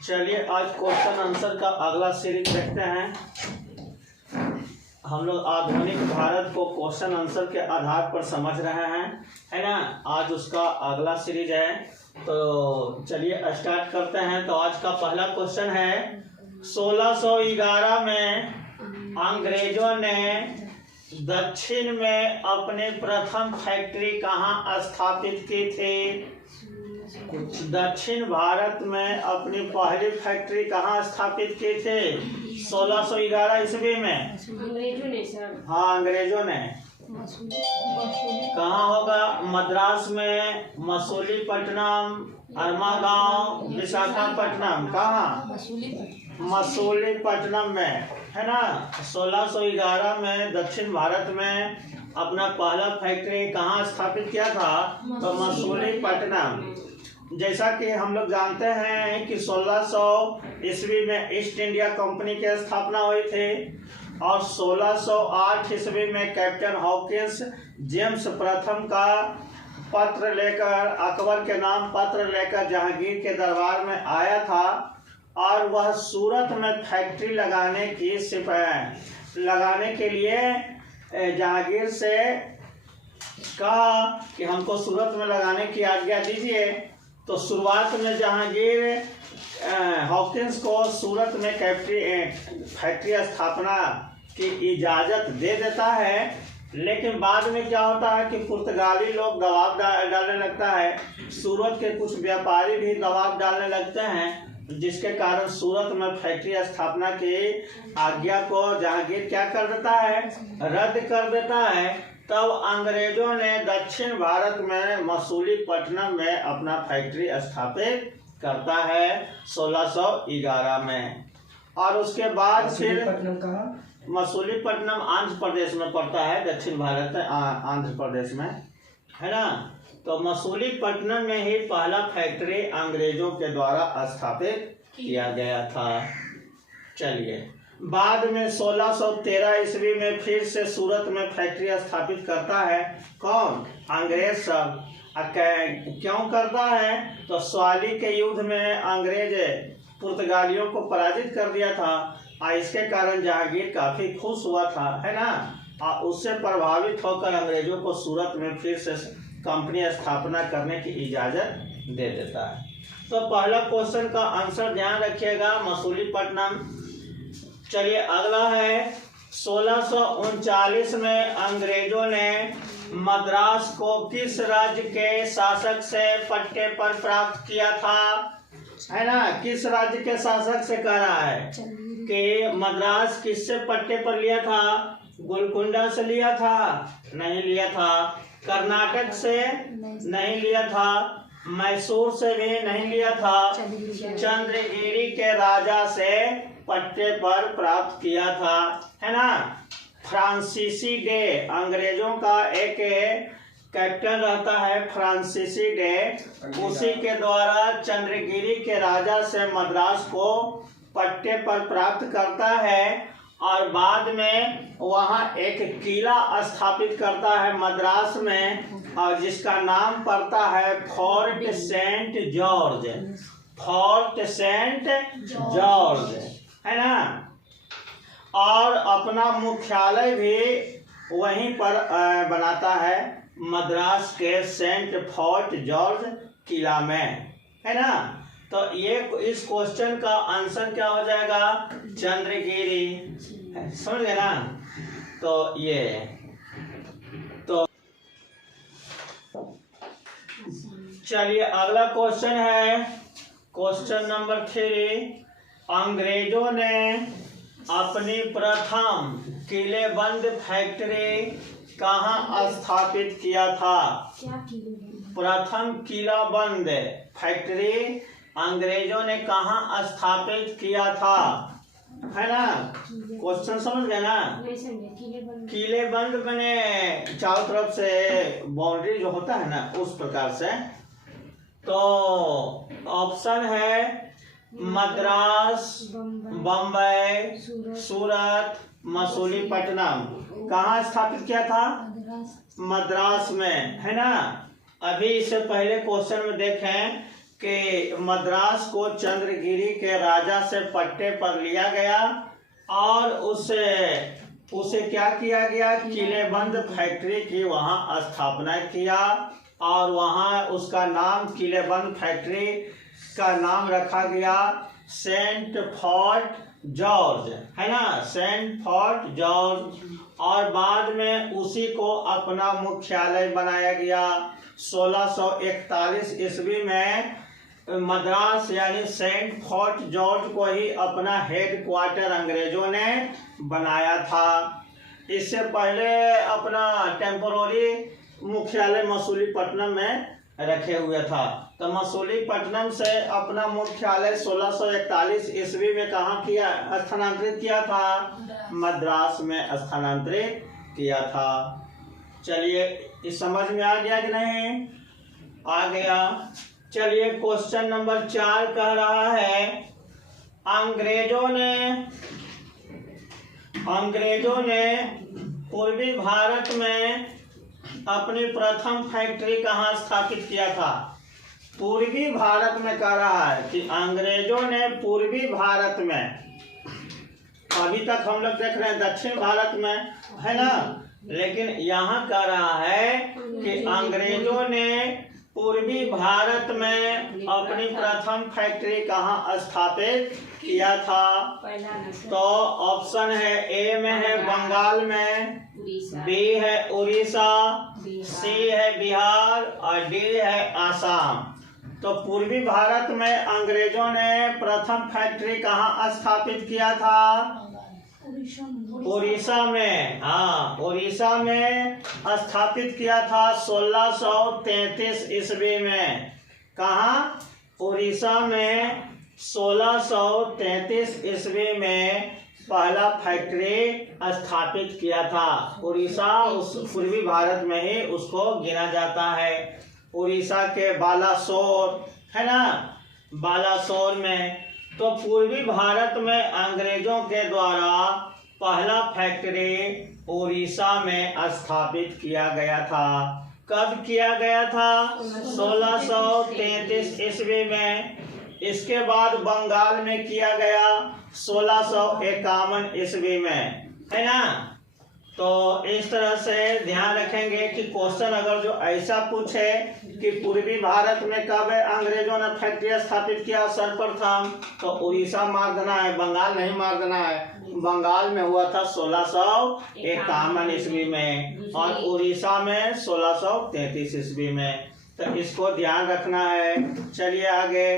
चलिए आज question answer का अगला सीरीज देखते हैं। हम लोग आधुनिक भारत को क्वेश्चन आंसर के आधार पर समझ रहे हैं, है ना। आज उसका अगला सीरीज है, तो चलिए स्टार्ट करते हैं। तो आज का पहला क्वेश्चन है, 1611 में अंग्रेजों ने दक्षिण में अपनी प्रथम फैक्ट्री कहाँ स्थापित की थी? दक्षिण भारत में अपनी पहली फैक्ट्री कहाँ स्थापित की थी 1611 ईस्वी में? अंग्रेजों ने सर। हाँ, अंग्रेजों ने। कहाँ होगा? मद्रास में, मसूलीपट्टनम, अरमागांव, विशाखापट्टनम। कहाँ? मसूलीपट्टनम में, है ना। 1611 में दक्षिण भारत में अपना पहला फैक्ट्री कहाँ स्थापित किया था? तो मसूलीपट्टनम। जैसा कि हम लोग जानते हैं कि 1600 ईस्वी में ईस्ट इंडिया कंपनी की स्थापना हुई थी और 1608 ईस्वी में कैप्टन हॉकिंस जेम्स प्रथम का पत्र लेकर, अकबर के नाम पत्र लेकर जहांगीर के दरबार में आया था और वह सूरत में फैक्ट्री लगाने के लिए जहांगीर से कहा कि हमको सूरत में लगाने की आज्ञा दीजिए। तो शुरुआत में जहांगीर हॉकिंस को सूरत में फैक्ट्री स्थापना की इजाज़त दे देता है, लेकिन बाद में क्या होता है कि पुर्तगाली लोग दबाव डालने लगता है, सूरत के कुछ व्यापारी भी दबाव डालने लगते हैं, जिसके कारण सूरत में फैक्ट्री स्थापना की आज्ञा को जहांगीर क्या कर देता है? रद्द कर देता है। तब अंग्रेजों ने दक्षिण भारत में मसूलीपट्टनम में अपना फैक्ट्री स्थापित करता है 1611 में। और उसके बाद फिर मसूलीपट्टनम आंध्र प्रदेश में पड़ता है, दक्षिण भारत में आंध्र प्रदेश में, है ना। तो मसूलीपट्टनम में ही पहला फैक्ट्री अंग्रेजों के द्वारा स्थापित किया गया था। चलिए, बाद में 1613 ईस्वी में फिर से सूरत में फैक्ट्री स्थापित करता है। कौन? अंग्रेज सब। क्यों करता है? तो स्वाली के युद्ध में अंग्रेज पुर्तगालियों को पराजित कर दिया था और इसके कारण जहांगीर काफी खुश हुआ था, है ना। उससे प्रभावित होकर अंग्रेजों को सूरत में फिर से कंपनी स्थापना करने की इजाजत दे देता है। तो पहला क्वेश्चन का आंसर ध्यान रखिएगा, मसूलीपट्टनम। चलिए अगला है, 1639 में अंग्रेजों ने मद्रास को किस राज्य के शासक से पट्टे पर प्राप्त किया था? है ना, किस राज्य के शासक से कह रहा है कि मद्रास किससे पट्टे पर लिया था? गोलकुंडा से लिया था? नहीं लिया था। कर्नाटक से नहीं लिया था। मैसूर से भी नहीं लिया था। चंद्रगिरी के राजा से पट्टे पर प्राप्त किया था, है ना। फ्रांसीसी डे, अंग्रेजों का एक कैप्टन रहता है फ्रांसीसी डे, उसी के द्वारा चंद्रगिरी के राजा से मद्रास को पट्टे पर प्राप्त करता है और बाद में वहाँ एक किला स्थापित करता है मद्रास में, और जिसका नाम पड़ता है fort saint George. Fort saint George, है ना। और अपना मुख्यालय भी वहीं पर बनाता है, मद्रास के सेंट फोर्ट जॉर्ज किला में, है ना। तो ये इस क्वेश्चन का आंसर क्या हो जाएगा? चंद्रगिरी। समझ गए ना। तो ये तो चलिए अगला क्वेश्चन है, क्वेश्चन नंबर 3। अंग्रेजों ने अपनी प्रथम किलेबंद फैक्ट्री कहाँ स्थापित किया था? प्रथम किलाबंद फैक्ट्री अंग्रेजों ने कहाँ स्थापित किया था? है ना। क्वेश्चन समझ गए ना। किलेबंद बने चारों तरफ से बाउंड्री जो होता है ना, उस प्रकार से। तो ऑप्शन है मद्रास, बम्बई, सूरत, मसूलीपट्टनम। कहाँ स्थापित किया था? मद्रास में, है ना। अभी इससे पहले क्वेश्चन में देखें कि मद्रास को चंद्रगिरी के राजा से पट्टे पर लिया गया और उसे क्या किया गया, किलेबंद फैक्ट्री की वहाँ स्थापना किया और वहाँ उसका नाम, किलेबंद फैक्ट्री का नाम रखा गया सेंट फोर्ट जॉर्ज, है ना, सेंट फोर्ट जॉर्ज। और बाद में उसी को अपना मुख्यालय बनाया गया। 1641 ईस्वी में मद्रास यानी सेंट फोर्ट जॉर्ज को ही अपना हेड क्वार्टर अंग्रेजों ने बनाया था। इससे पहले अपना टेम्पोररी मुख्यालय मसूलीपट्टनम में रखे हुए था। तो मसूलीपट्टनम से अपना मुख्यालय 1641 ईस्वी में कहाँ किया, स्थानांतरित किया था, मद्रास में स्थानांतरित किया था। चलिए, इस समझ में आ गया कि नहीं? आ गया। चलिए, क्वेश्चन नंबर 4 कह रहा है अंग्रेजों ने पूर्वी भारत में अपनी प्रथम फैक्ट्री कहाँ स्थापित किया था? पूर्वी भारत में कह रहा है कि अंग्रेजों ने पूर्वी भारत में, अभी तक हम लोग देख रहे हैं दक्षिण भारत में, है ना, लेकिन यहाँ कह रहा है कि अंग्रेजों ने पूर्वी भारत में अपनी प्रथम फैक्ट्री कहाँ स्थापित किया था? तो ऑप्शन है, ए में है बंगाल में, बी है उड़ीसा, सी है बिहार और डी है आसाम। तो पूर्वी भारत में अंग्रेजों ने प्रथम फैक्ट्री कहाँ स्थापित किया था? उड़ीसा में। हाँ, उड़ीसा में स्थापित किया था 1633 ईस्वी में। कहाँ? उड़ीसा में 1633 ईस्वी में पहला फैक्ट्री स्थापित किया था। उड़ीसा उस पूर्वी भारत में ही उसको गिना जाता है। उड़ीसा के बालासोर, है ना, बालासोर में। तो पूर्वी भारत में अंग्रेजों के द्वारा पहला फैक्ट्री उड़ीसा में स्थापित किया गया था। कब किया गया था? 1633 ईस्वी में। इसके बाद बंगाल में किया गया 1651 ईस्वी में, है ना। तो इस तरह से ध्यान रखेंगे कि क्वेश्चन अगर जो ऐसा पूछे कि पूर्वी भारत में कब अंग्रेजों ने फैक्ट्री स्थापित किया सर्वप्रथम, तो उड़ीसा मार देना है, बंगाल नहीं मार देना है। बंगाल में हुआ था 1651 ईस्वी में और उड़ीसा में 1633 ईस्वी में। तो इसको ध्यान रखना है। चलिए आगे।